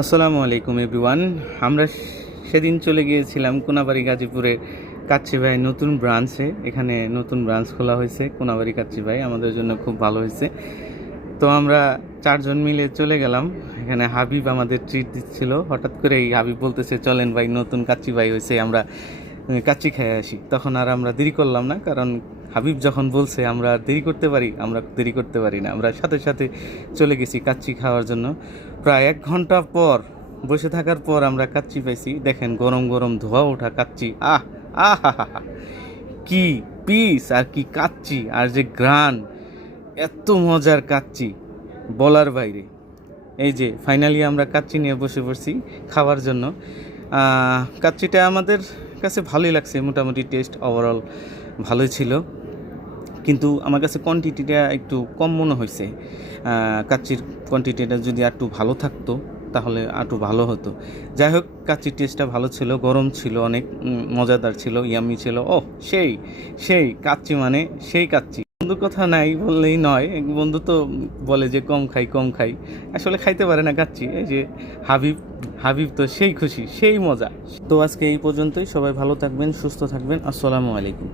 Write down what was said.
আসসালামু আলাইকুম এভরিওয়ান। আমরা সেদিন চলে গিয়েছিলাম কোনাবাড়ি গাজীপুরে কাচ্চি ভাই নতুন ব্রাঞ্চে। এখানে নতুন ব্রাঞ্চ খোলা হয়েছে কোনাবাড়ি কাচ্চি ভাই, আমাদের জন্য খুব ভালো হয়েছে। তো আমরা চারজন মিলে চলে গেলাম। এখানে হাবিব আমাদের ট্রিট দিচ্ছিল। হঠাৎ করেই হাবিব বলতেছে, চলেন ভাই, নতুন কাচ্চি ভাই হয়েছে, আমরা কাচ্চি খেয়ে আসি। তখন আর আমরা দেরি করলাম না, কারণ হাবিব যখন বলছে আমরা আর দেরি করতে পারি, আমরা দেরি করতে পারি না। আমরা সাথে সাথে চলে গেছি কাচ্চি খাওয়ার জন্য। প্রায় 1 ঘন্টা পর বসে থাকার পর আমরা কাচ্চি পাইছি। দেখেন, গরম গরম ধোয়া ওঠা কাচ্চি, আহ আহ কি পিস আর কি কাচ্চি, আর যে গ্রান, এত মজার কাচ্চি বলার বাইরে। এই যে ফাইনালি আমরা কাচ্চি নিয়ে বসে পড়ছি খাওয়ার জন্য। কাচ্চিটা আমাদের কাছে ভালোই লাগছে, মোটামুটি টেস্ট ওভারঅল ভালোই ছিল, কিন্তু আমার কাছে কোয়ান্টিটিটা একটু কম মনে হয়েছে। কাচ্চির কোয়ান্টিটিটা যদি একটু ভালো থাকতো তাহলে একটু ভালো হতো। যাই হোক, কাচ্চির টেস্টটা ভালো ছিল, গরম ছিল, অনেক মজাদার ছিল, ইয়ামি ছিল। ও সেই সেই কাচ্চি, মানে সেই কাচ্চি। বন্ধুর কথা নাই বললেই নয়, এক বন্ধু তো বলে যে কম খাই কম খাই, আসলে খাইতে পারে না কাচ্চি। এই যে হাবিব, হাবিব তো সেই খুশি, সেই মজা। তো আজকে এই পর্যন্তই। সবাই ভালো থাকবেন, সুস্থ থাকবেন। আসসালামু আলাইকুম।